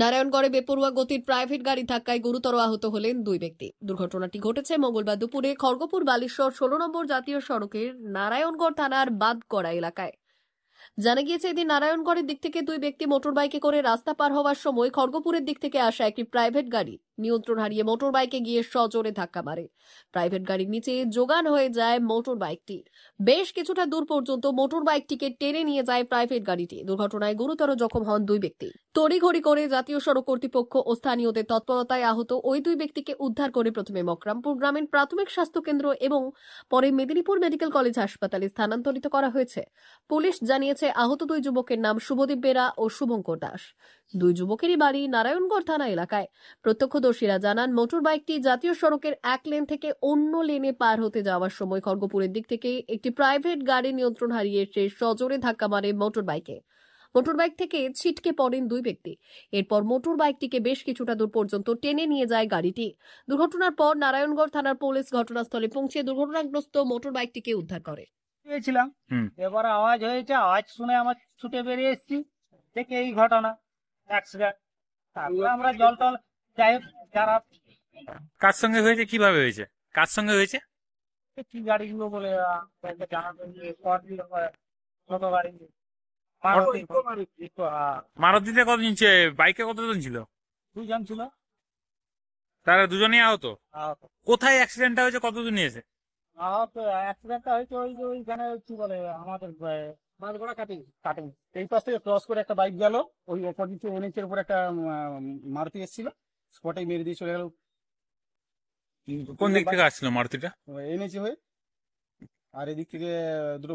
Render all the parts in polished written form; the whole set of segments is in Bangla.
নারায়ণগড়ে বেপরোয়া গতির প্রাইভেট গাড়ি ধাক্কায় গুরুতর আহত হলেন দুই ব্যক্তি। দুর্ঘটনাটি ঘটেছে মঙ্গলবার দুপুরে খড়গপুর বালেশ্বর 16 নম্বর জাতীয় সড়কের নারায়ণগড় থানার বাদগড়া এলাকায়। জানা গিয়েছে, এদিন নারায়ণগড়ের দিক থেকে দুই ব্যক্তি মোটর বাইকে করে রাস্তা পার হওয়ার সময় খড়গপুরের দিক থেকে আসা একটি প্রাইভেট গাড়ি নিয়ন্ত্রণ হারিয়ে মোটর বাইকে গিয়ে সজোরে ধাক্কা মারে। প্রাইভেট গাড়ির নিচে যোগান হয়ে যায় মোটর বাইকটি। বেশ কিছুটা দূর পর্যন্ত মোটর বাইকটিকে টেনে নিয়ে যায় প্রাইভেট গাড়িটি। দুর্ঘটনায় গুরুতর জখম হন দুই ব্যক্তি। তড়িঘড়ি করে জাতীয় সড়ক কর্তৃপক্ষ ও স্থানীয়দের তৎপরতায় আহত ওই দুই ব্যক্তিকে উদ্ধার করে প্রথমে মকরামপুর গ্রামীণ প্রাথমিক স্বাস্থ্য কেন্দ্র এবং পরে মেদিনীপুর মেডিকেল কলেজ হাসপাতালে স্থানান্তরিত করা হয়েছে। পুলিশ জানিয়েছে, আহত দুই যুবকের নাম শুভদীপ বেরা ও শুভঙ্কর দাস। দুই যুবকেরই বাড়ি নারায়ণগড় থানা এলাকায়। প্রত্যক্ষদর্শীরা জানান, মোটর বাইকটি জাতীয় সড়কের এক লেন থেকে অন্য লেনে পার হতে যাওয়ার সময় খড়গপুরের দিক থেকে একটি প্রাইভেট গাড়ি নিয়ন্ত্রণ হারিয়ে এসে সজোরে ধাক্কা মারে মোটর বাইকে। মোটর বাইক থেকে ছিটকে পড়েন দুই ব্যক্তি। এরপর মোটর বাইকটিকে বেশ কিছুটা দূর পর্যন্ত টেনে নিয়ে যায় গাড়িটি। দুর্ঘটনার পর নারায়ণগড় থানার পুলিশ ঘটনাস্থলে পৌঁছে দুর্ঘটনাগ্রস্ত মোটর বাইকটিকে উদ্ধার করে। এবার আওয়াজ হয়েছে, আওয়াজ শুনে আমার ছুটে বেরিয়ে এসেছি, দেখে এই ঘটনা অ্যাক্সিডেন্ট। তারপরে আমরা জল টল যাই যারা। কার সঙ্গে হয়েছে, কিভাবে হয়েছে, কার সঙ্গে হয়েছে, কি গাড়িগুলো বলে জানাতে ছোট গাড়ি মারুতিতে কতজন ছিল, বাইকে কতজন ছিল? দুজন ছিল। তারা দুজনেই আহত? কোথায় অ্যাক্সিডেন্টটা হয়েছে, কতজন নিয়েছে? অ্যাক্সিডেন্টটা হয়েছে ওই যে ওইখানে কি বলে আমাদের বাঁশগড়া কাটিং কাটিং এই পাশ থেকে ক্রস করে একটা বাইক গেল, ওই অপোজিট এনএচের উপর একটা মারুতি এসেছিল, স্পটে মেরে দিয়ে চলে গেল। কোন দিক থেকে আসছিল মারুতিটা? এনএচে হয়ে। আর এদিক থেকে দুটো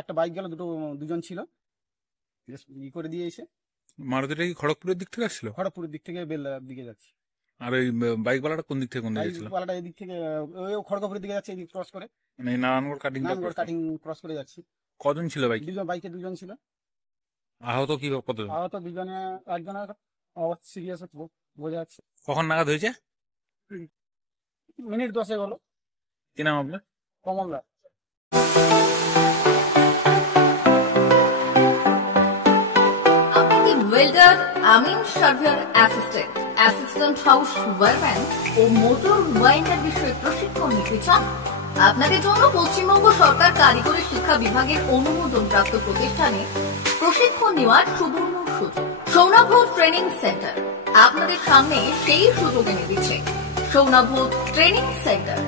একটা বাইক গেল, দুজন ছিল, ই করে দিয়ে এসে। মারুতিটা কি খড়গপুরের দিক থেকে আসছিল? খড়গপুরের দিক থেকে বেলদার দিকে যাচ্ছে। আর ওই বাইকওয়ালাটা কোন দিক থেকে কোন দিকে ছিল? বাইকওয়ালাটা এদিক থেকে ওই খড়গপুরের দিকে যাচ্ছে, এদিক ক্রস করে, মানে নারায়ণগড় কাটিং ক্রস করে যাচ্ছে। কজন ছিল বাইক? বাইকে দুজন ছিল। আহত কি কতজন? আহত দুজনে, একজনের অবস্থা সিরিয়াস বোঝা যাচ্ছে। কখন নাগাদ হয়েছে? মিনিট 10 হলো। কি নাম আপনার? কমলদা। ওয়েল্ডার, আমিন surveyor assistant, assistant house wireman ও মোটর ওয়াইন্ডার বিষয়ে প্রশিক্ষণ নিতে চান? আপনাদের জন্য পশ্চিমবঙ্গ সরকার কারিগরি শিক্ষা বিভাগের অনুমোদনপ্রাপ্ত প্রতিষ্ঠানে প্রশিক্ষণ নেওয়ার সুবর্ণ সুযোগ। সৌনাভ ট্রেনিং সেন্টার আপনাদের সামনে সেই সুযোগ এনে দিচ্ছে। সৌনাভ ট্রেনিং সেন্টার,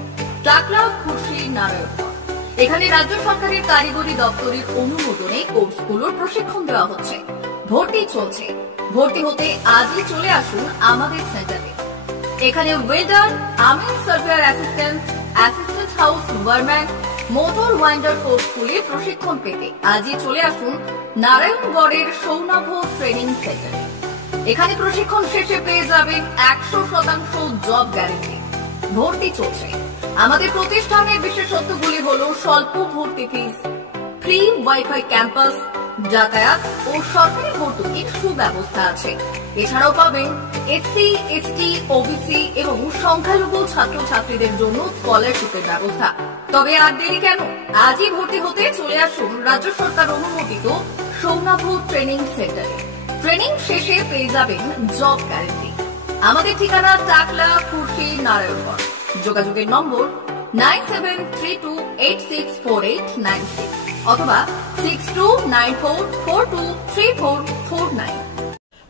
টাকলা, খুশি, নারায়ণগড়। এখানে রাজ্য সরকারের কারিগরি দপ্তরের অনুমোদনে কোর্সগুলোর প্রশিক্ষণ দেওয়া হচ্ছে। ভর্তি চলছে। ভর্তি হতে আজই চলে আসুন আমাদের সেন্টারে। এখানে ওয়েল্ডার, আমিন surveyor assistant, assistant house wireman, motor winder কোর্সগুলি প্রশিক্ষণ পেতে আজই চলে আসুন নারায়ণগড়ের সৌনাভ ট্রেনিং সেন্টারে। এখানে প্রশিক্ষণ শেষে পেয়ে যাবেন 100% জব গ্যারান্টি। ভর্তি চলছে। আমাদের প্রতিষ্ঠানের বিশেষত্বগুলি হলো স্বল্প ভর্তি ফিস, ফ্রি ওয়াইফাই ক্যাম্পাস, যাতায়াত ও সরকারি ভর্তুকির সুব্যবস্থা আছে। এছাড়াও পাবেন এসসি, এসটি, ওবিসি এবং সংখ্যালঘু ছাত্রছাত্রীদের জন্য স্কলারশিপের ব্যবস্থা। তবে আর দেরি কেন, আজই ভর্তি হতে চলে আসুন রাজ্য সরকার অনুমোদিত সৌনাভ ট্রেনিং সেন্টারে। ট্রেনিং শেষে পেয়ে যাবেন জব গ্যারান্টি। আমাদের ঠিকানা টাকলা, খুশি, নারায়ণগড়। যোগাযোগের নম্বর 9732864896 অথবা 6294423449।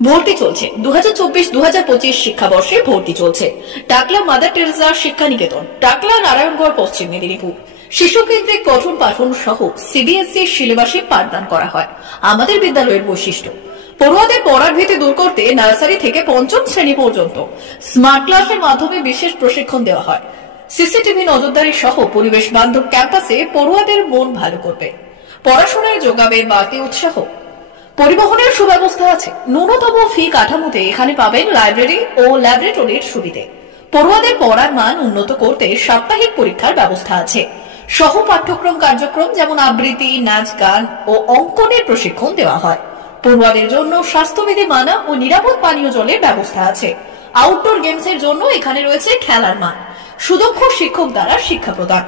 ভর্তি চলছে। 2024-2025 শিক্ষাবর্ষে ভর্তি চলছে। টাকলা মাদার টেরেসা শিক্ষানিকেতন, টাকলা, নারায়ণগড়, পশ্চিম মেদিনীপুর। শিশু কেন্দ্রিক পঠন পাঠন সহ সিবিএসই সিলেবাসে পাঠদান করা হয়। আমাদের বিদ্যালয়ের বৈশিষ্ট্য, পড়ুয়াদের পড়ার ভীতি দূর করতে নার্সারি থেকে পঞ্চম শ্রেণী পর্যন্ত স্মার্ট ক্লাসের মাধ্যমে বিশেষ প্রশিক্ষণ দেওয়া হয়। সিসিটিভি নজরদারি সহ পরিবেশ বান্ধব ক্যাম্পাসে পড়ুয়াদের মন ভালো করবে। পড়াশোনায় যোগাবে বাড়তি উৎসাহ। পরিবহনের সুব্যবস্থা আছে। ন্যূনতম ফি কাঠামোতে এখানে পাবেন লাইব্রেরি ও ল্যাবরেটরির সুবিধে। পড়ুয়াদের পড়ার মান উন্নত করতে সাপ্তাহিক পরীক্ষার ব্যবস্থা আছে। সহ পাঠ্যক্রম কার্যক্রম যেমন আবৃত্তি, নাচ, গান ও অঙ্কনের প্রশিক্ষণ দেওয়া হয়। পড়ুয়াদের জন্য স্বাস্থ্যবিধি মানা ও নিরাপদ পানীয় জলের ব্যবস্থা আছে। আউটডোর গেমসের জন্য এখানে রয়েছে খেলার মাঠ। সুদক্ষ শিক্ষক দ্বারা শিক্ষা প্রদান।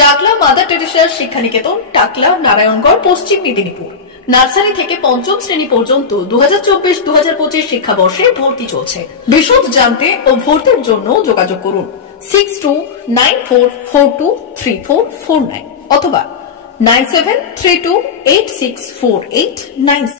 টাকলা মাদার টেরেসা শিক্ষানিকেতন, টাকলা, নারায়ণগড়, পশ্চিম মেদিনীপুর। নার্সারি থেকে পঞ্চম শ্রেণী পর্যন্ত 2024-2025 শিক্ষাবর্ষে ভর্তি চলছে। বিশদ জানতে ও ভর্তির জন্য যোগাযোগ করুন 6294423449 অথবা 9732864896।